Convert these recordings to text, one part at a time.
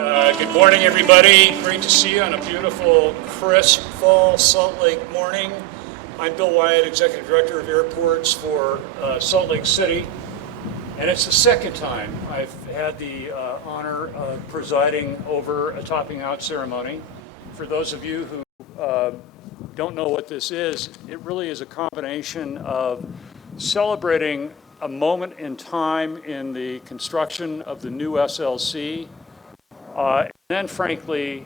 Good morning, everybody. Great to see you on a beautiful, crisp fall Salt Lake morning. I'm Bill Wyatt, Executive Director of Airports for Salt Lake City. And it's the second time I've had the honor of presiding over a topping out ceremony. For those of you who don't know what this is, it really is a combination of celebrating a moment in time in the construction of the new SLC. And then, frankly,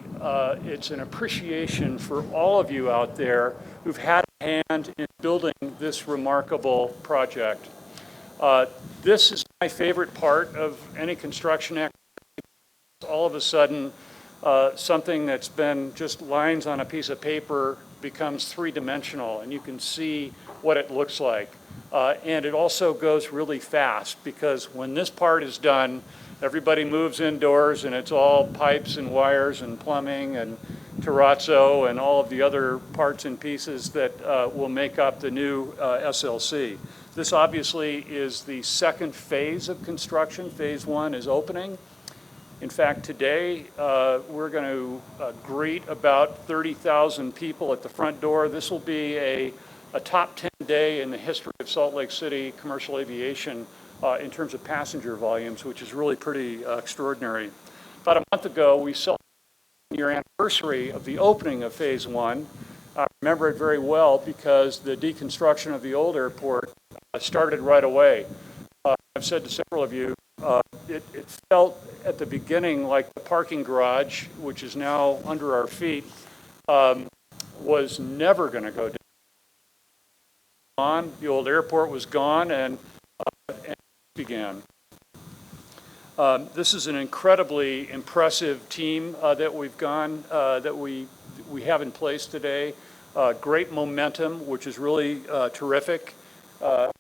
it's an appreciation for all of you out there who've had a hand in building this remarkable project. This is my favorite part of any construction activity. All of a sudden, something that's been just lines on a piece of paper becomes three-dimensional, and you can see what it looks like. And it also goes really fast, because when this part is done, everybody moves indoors, and it's all pipes and wires and plumbing and terrazzo and all of the other parts and pieces that will make up the new SLC. This obviously is the second phase of construction. Phase one is opening. In fact, today we're going to greet about 30,000 people at the front door. This will be a top 10 day in the history of Salt Lake City commercial aviation in terms of passenger volumes, which is really pretty extraordinary. About a month ago, we celebrated the 10-year anniversary of the opening of Phase 1. I remember it very well because the deconstruction of the old airport started right away. I've said to several of you, it felt at the beginning like the parking garage, which is now under our feet, was never going to go down. The old airport was gone, and began. This is an incredibly impressive team that we have in place today. Great momentum, which is really terrific. And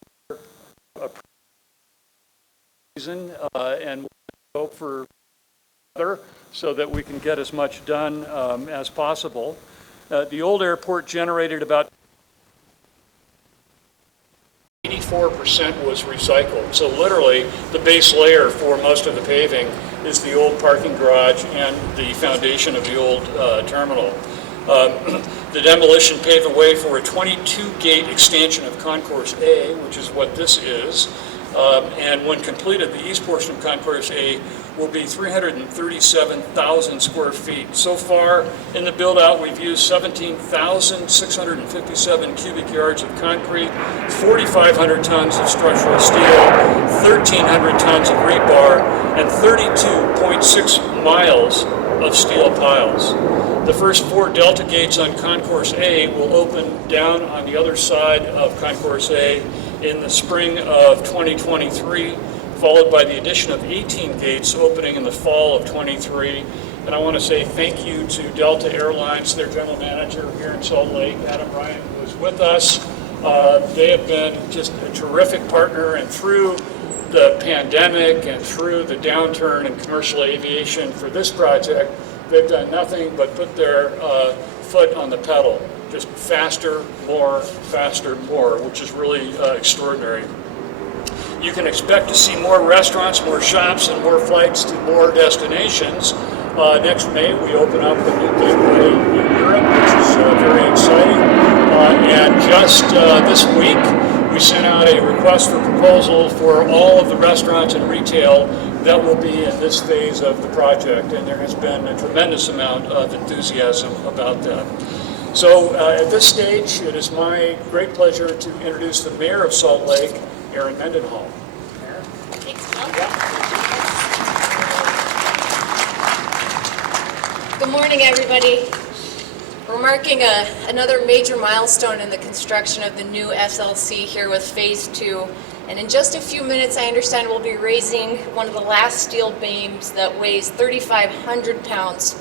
we'll go for other so that we can get as much done as possible. The old airport generated about 84% was recycled. So literally, the base layer for most of the paving is the old parking garage and the foundation of the old terminal. The demolition paved the way for a 22-gate extension of Concourse A, which is what this is. And when completed, the east portion of Concourse A will be 337,000 square feet. So far in the build-out, we've used 17,657 cubic yards of concrete, 4,500 tons of structural steel, 1,300 tons of rebar, and 32.6 miles of steel piles. The first 4 Delta gates on Concourse A will open down on the other side of Concourse A in the spring of 2023, followed by the addition of 18 gates opening in the fall of 23. And I want to say thank you to Delta Airlines, their general manager here in Salt Lake, Adam Ryan, who is with us. They have been just a terrific partner, and through the pandemic and through the downturn in commercial aviation for this project, they've done nothing but put their foot on the pedal. Just faster, more, which is really extraordinary. You can expect to see more restaurants, more shops, and more flights to more destinations. Next May, we open up a new gateway in Europe, which is very exciting. And just this week, we sent out a request for proposal for all of the restaurants and retail that will be in this phase of the project. And there has been a tremendous amount of enthusiasm about that. So at this stage, it is my great pleasure to introduce the Mayor of Salt Lake, Erin Mendenhall. Mayor? Thanks, Bill. Good morning, everybody. We're marking another major milestone in the construction of the new SLC here with Phase 2. And in just a few minutes, I understand we'll be raising one of the last steel beams that weighs 3,500 pounds.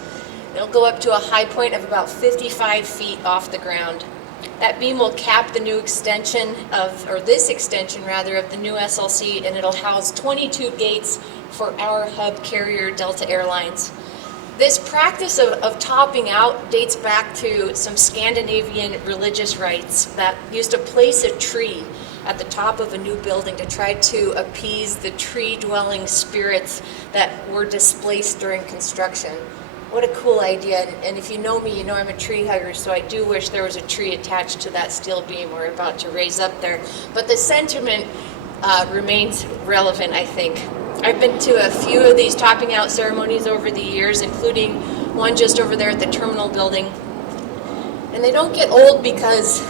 It'll go up to a high point of about 55 feet off the ground. That beam will cap the new extension this extension of the new SLC, and it'll house 22 gates for our hub carrier, Delta Airlines. This practice of topping out dates back to some Scandinavian religious rites that used to place a tree at the top of a new building to try to appease the tree-dwelling spirits that were displaced during construction. What a cool idea, and if you know me, you know I'm a tree hugger, so I do wish there was a tree attached to that steel beam we're about to raise up there. But the sentiment remains relevant, I think. I've been to a few of these topping out ceremonies over the years, including one just over there at the terminal building. And they don't get old because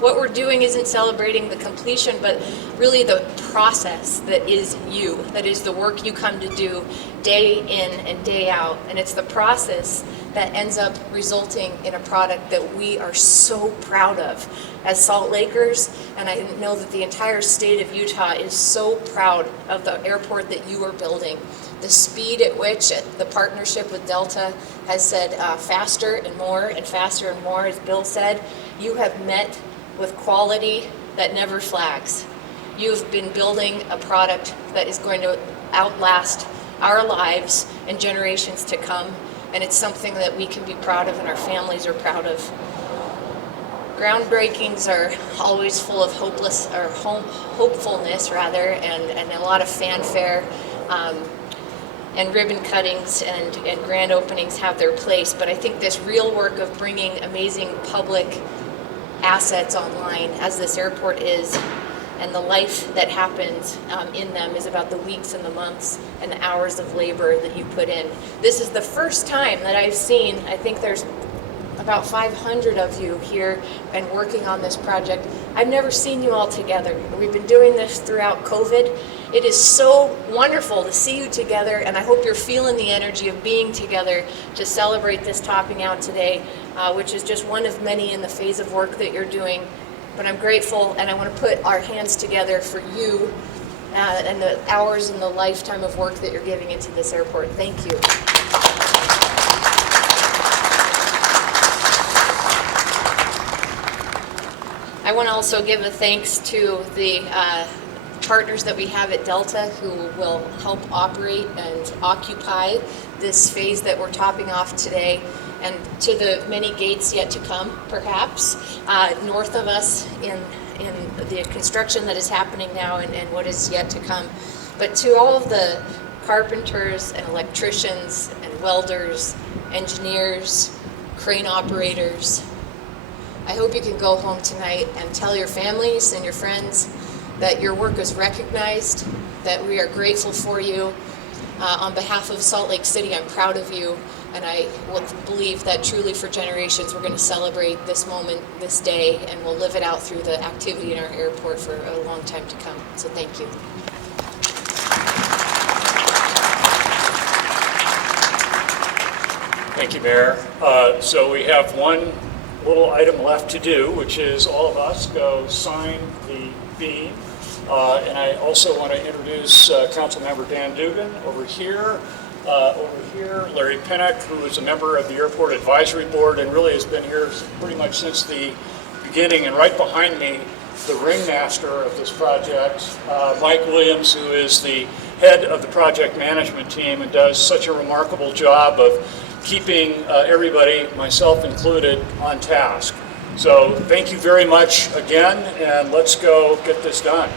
what we're doing isn't celebrating the completion, but really the process that is you, that is the work you come to do day in and day out. And it's the process that ends up resulting in a product that we are so proud of as Salt Lakers. And I know that the entire state of Utah is so proud of the airport that you are building. The speed at which the partnership with Delta has said faster and more, as Bill said, you have met with quality that never flags. You've been building a product that is going to outlast our lives and generations to come, and it's something that we can be proud of and our families are proud of. Groundbreakings are always full of hopefulness rather, and a lot of fanfare, and ribbon cuttings and grand openings have their place, but I think this real work of bringing amazing public assets online, as this airport is, and the life that happens in them is about the weeks and the months and the hours of labor that you put in. This is the first time that I've seen, I think there's about 500 of you here and working on this project. I've never seen you all together. We've been doing this throughout COVID. It is so wonderful to see you together, and I hope you're feeling the energy of being together to celebrate this topping out today, which is just one of many in the phase of work that you're doing. But I'm grateful, and I want to put our hands together for you and the hours and the lifetime of work that you're giving into this airport. Thank you. I want to also give a thanks to the partners that we have at Delta who will help operate and occupy this phase that we're topping off today, and to the many gates yet to come, perhaps, north of us in the construction that is happening now and what is yet to come. But to all of the carpenters and electricians and welders, engineers, crane operators, I hope you can go home tonight and tell your families and your friends that your work is recognized, that we are grateful for you. On behalf of Salt Lake City, I'm proud of you, and I will believe that truly for generations we're going to celebrate this moment, this day, and we'll live it out through the activity in our airport for a long time to come. So thank you. Thank you, Mayor. So we have one little item left to do, which is all of us go sign the beam. And I also want to introduce Councilmember Dan Dugan over here. Larry Pinnock, who is a member of the Airport Advisory Board and really has been here pretty much since the beginning. And right behind me, the ringmaster of this project, Mike Williams, who is the head of the project management team and does such a remarkable job of keeping everybody, myself included, on task. So thank you very much again, and let's go get this done.